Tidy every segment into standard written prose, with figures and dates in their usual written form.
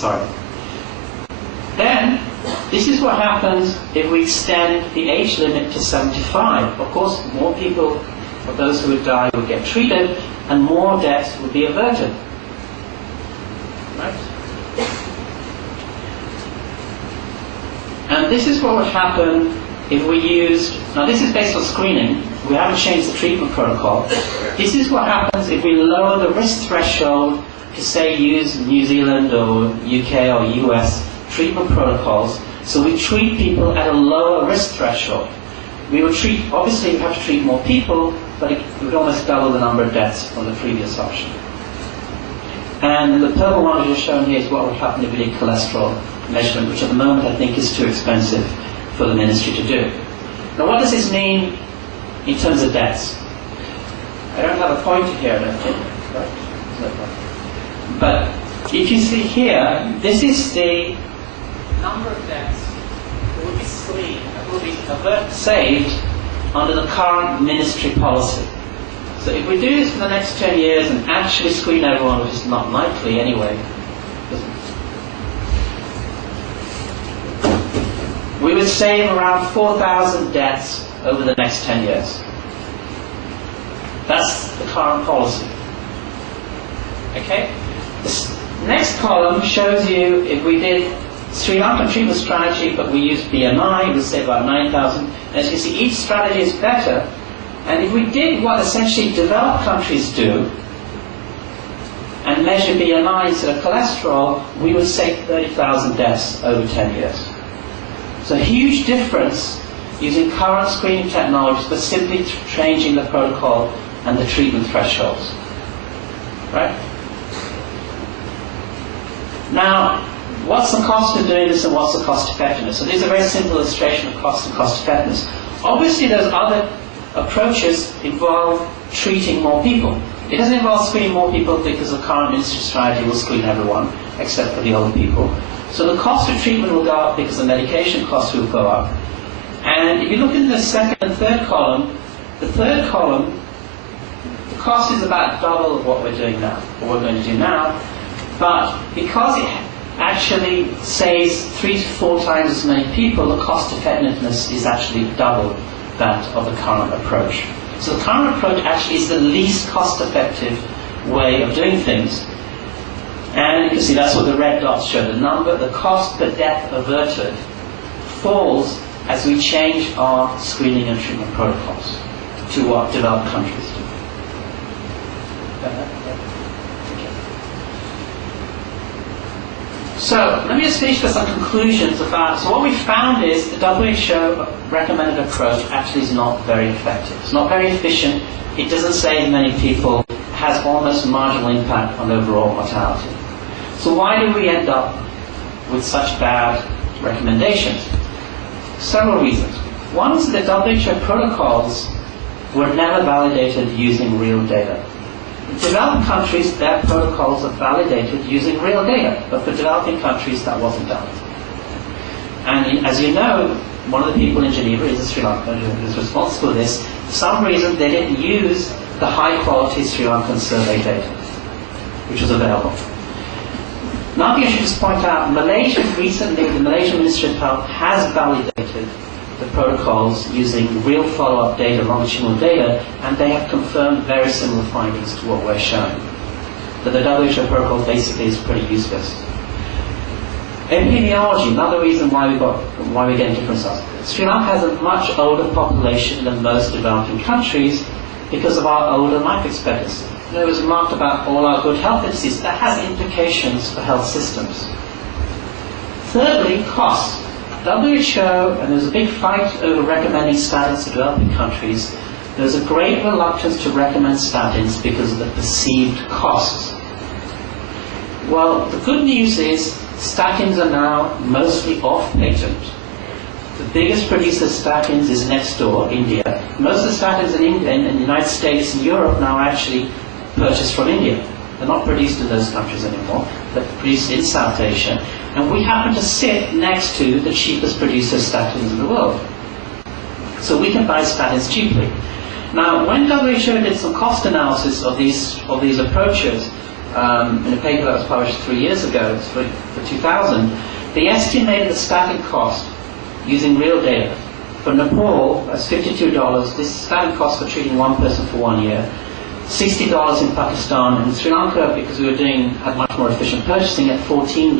Sorry. Then, this is what happens if we extend the age limit to 75. Of course, more people, of those who would die, would get treated, and more deaths would be averted. Right? And this is what would happen if we used, now this is based on screening, we haven't changed the treatment protocol. This is what happens if we lower the risk threshold to, say, use New Zealand or UK or US treatment protocols. So we treat people at a lower risk threshold. We would treat, obviously we have to treat more people, but it would almost double the number of deaths from the previous option. And the purple one which is shown here is what would happen if we did cholesterol measurement, which at the moment I think is too expensive for the ministry to do. Now what does this mean in terms of deaths? I don't have a pointer here, I don't think. Right? But if you see here, this is the number of deaths that will be screened, that will be saved under the current ministry policy. So if we do this for the next 10 years and actually screen everyone, which is not likely anyway, we would save around 4,000 deaths over the next 10 years. That's the current policy. Okay? This next column shows you if we did Sri Lankan treatment strategy, but we used BMI, we save about 9,000. As you can see, each strategy is better. And if we did what essentially developed countries do, and measure BMI instead of cholesterol, we would save 30,000 deaths over 10 years. So a huge difference using current screening technologies, but simply changing the protocol and the treatment thresholds. Right? Now, what's the cost of doing this and what's the cost effectiveness? So these are a very simple illustration of cost and cost effectiveness. Obviously, those other approaches involve treating more people. It doesn't involve screening more people because the current ministry strategy will screen everyone except for the older people. So the cost of treatment will go up because the medication costs will go up. And if you look in the second and third column, the third column, the cost is about double of what we're doing now, what we're going to do now. But because it actually saves 3 to 4 times as many people, the cost effectiveness is actually double that of the current approach. So the current approach actually is the least cost-effective way of doing things. And you can see that's what the red dots show. The cost per death averted falls as we change our screening and treatment protocols to what developed countries do. So let me just finish with some conclusions about, so what we found is the WHO recommended approach actually is not very effective. It's not very efficient, it doesn't save many people, has almost marginal impact on overall mortality. So why do we end up with such bad recommendations? Several reasons. One is that WHO protocols were never validated using real data. In developed countries, their protocols are validated using real data, but for developing countries, that wasn't done. And as you know, one of the people in Geneva is a Sri Lankan who is responsible for this. For some reason, they didn't use the high-quality Sri Lankan survey data, which was available. Now, I should just point out, Malaysia recently, the Malaysian Ministry of Health has validated the protocols using real follow-up data, longitudinal data, and they have confirmed very similar findings to what we're showing. That the WHO protocol basically is pretty useless. Epidemiology, another reason why we're getting different results. Sri Lanka has a much older population than most developing countries because of our older life expectancy. There was remarked about all our good health indices. That has implications for health systems. Thirdly, costs. WHO, and there's a big fight over recommending statins to developing countries. There's a great reluctance to recommend statins because of the perceived costs. Well, the good news is statins are now mostly off patent. The biggest producer of statins is next door, India. Most of the statins in the United States and Europe now are actually purchased from India. They're not produced in those countries anymore. They're produced in South Asia. And we happen to sit next to the cheapest producer of statins in the world. So we can buy statins cheaply. Now, when WHO did some cost analysis of these approaches, in a paper that was published 3 years ago, it's for 2000, they estimated the statin cost using real data. For Nepal, that's $52. This statin cost for treating one person for 1 year. $60 in Pakistan, and Sri Lanka, because we had much more efficient purchasing, at $14.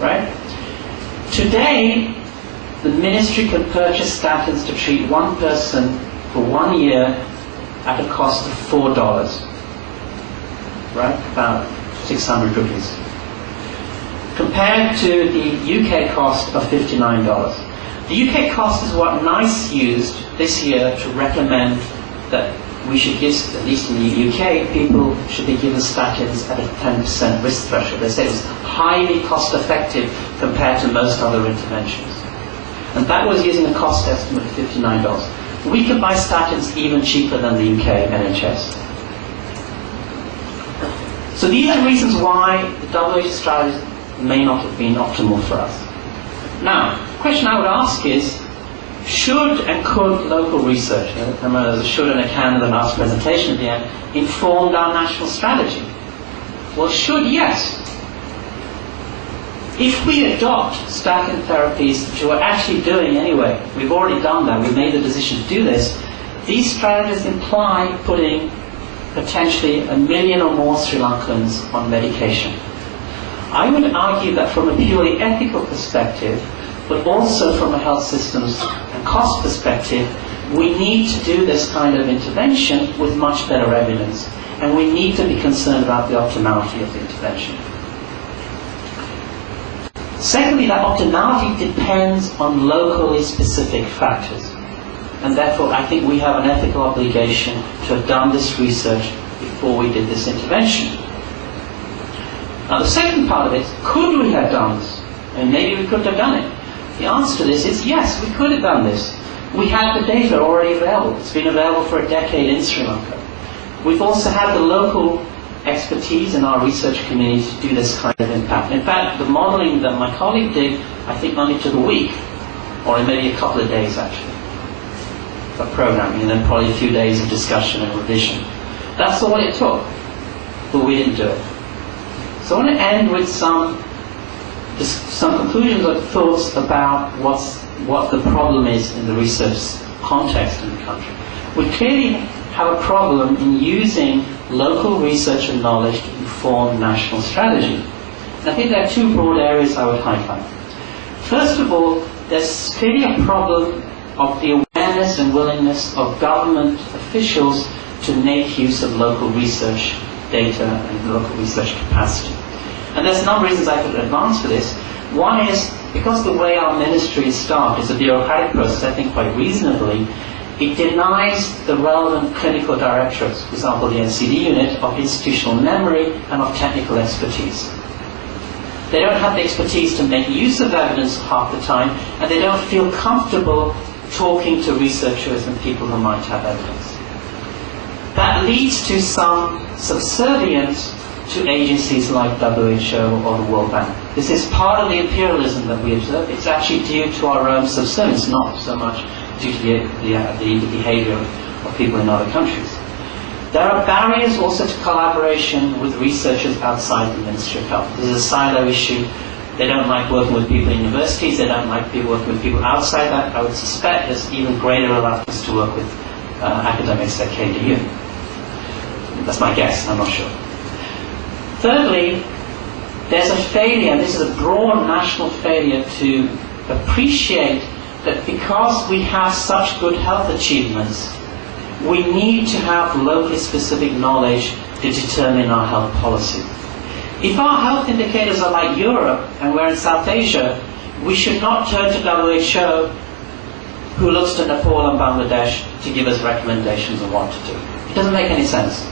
Right? Today, the ministry can purchase statins to treat one person for 1 year at a cost of $4. Right? About 600 rupees. Compared to the UK cost of $59. The UK cost is what NICE used this year to recommend that we should give, at least in the UK, people should be given statins at a 10% risk threshold. They said it was highly cost effective compared to most other interventions. And that was using a cost estimate of $59. We can buy statins even cheaper than the UK NHS. So these are reasons why the WHO strategy may not have been optimal for us. Now, the question I would ask is, should and could local research, there's a should and a can in the last presentation at the end, inform our national strategy? Well, should, yes. If we adopt statin therapies, which we're actually doing anyway, we've already done that, we've made the decision to do this, these strategies imply putting potentially 1 million or more Sri Lankans on medication. I would argue that from a purely ethical perspective, but also from a health systems and cost perspective, we need to do this kind of intervention with much better evidence. And we need to be concerned about the optimality of the intervention. Secondly, that optimality depends on locally specific factors. And therefore, I think we have an ethical obligation to have done this research before we did this intervention. Now, the second part of it, could we have done this? And maybe we could have done it. The answer to this is yes, we could have done this. We have the data already available. It's been available for a decade in Sri Lanka. We've also had the local expertise in our research community to do this kind of impact. In fact, the modeling that my colleague did, I think only took a week, or maybe a couple of days actually, of programming, and then probably a few days of discussion and revision. That's all it took, but we didn't do it. So I want to end with some conclusions or thoughts about what the problem is in the research context in the country. We clearly have a problem in using local research and knowledge to inform national strategy. And I think there are two broad areas I would highlight. First of all, there's clearly a problem of the awareness and willingness of government officials to make use of local research data and local research capacity. And there's a number of reasons I could advance for this. One is, because the way our ministry is staffed is a bureaucratic process, I think quite reasonably, it denies the relevant clinical directorates, for example the NCD unit, of institutional memory and of technical expertise. They don't have the expertise to make use of evidence half the time, and they don't feel comfortable talking to researchers and people who might have evidence. That leads to some subservience to agencies like WHO or the World Bank. This is part of the imperialism that we observe. It's actually due to our own subservience, not so much due to the behavior of people in other countries. There are barriers also to collaboration with researchers outside the Ministry of Health. This is a silo issue. They don't like working with people in universities. They don't like working with people outside that. I would suspect there's even greater reluctance to work with academics at KDU. That's my guess. I'm not sure. Thirdly, there's a failure, and this is a broad national failure, to appreciate that because we have such good health achievements, we need to have locally specific knowledge to determine our health policy. If our health indicators are like Europe and we're in South Asia, we should not turn to WHO, who looks to Nepal and Bangladesh to give us recommendations on what to do. It doesn't make any sense.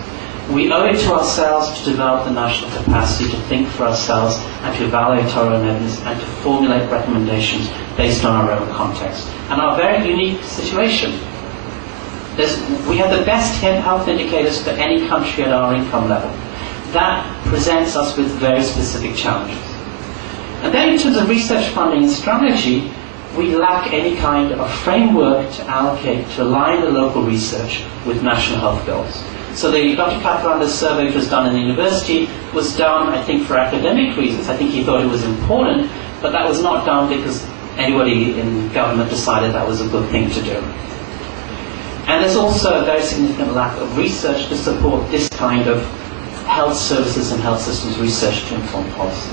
We owe it to ourselves to develop the national capacity to think for ourselves and to evaluate our own evidence and to formulate recommendations based on our own context and our very unique situation. We have the best health indicators for any country at our income level. That presents us with very specific challenges. And then in terms of research funding and strategy, we lack any kind of framework to allocate, to align the local research with national health goals. So the Dr. Kathalanda's survey, which was done in the university, was done, I think, for academic reasons. I think he thought it was important, but that was not done because anybody in government decided that was a good thing to do. And there's also a very significant lack of research to support this kind of health services and health systems research to inform policy.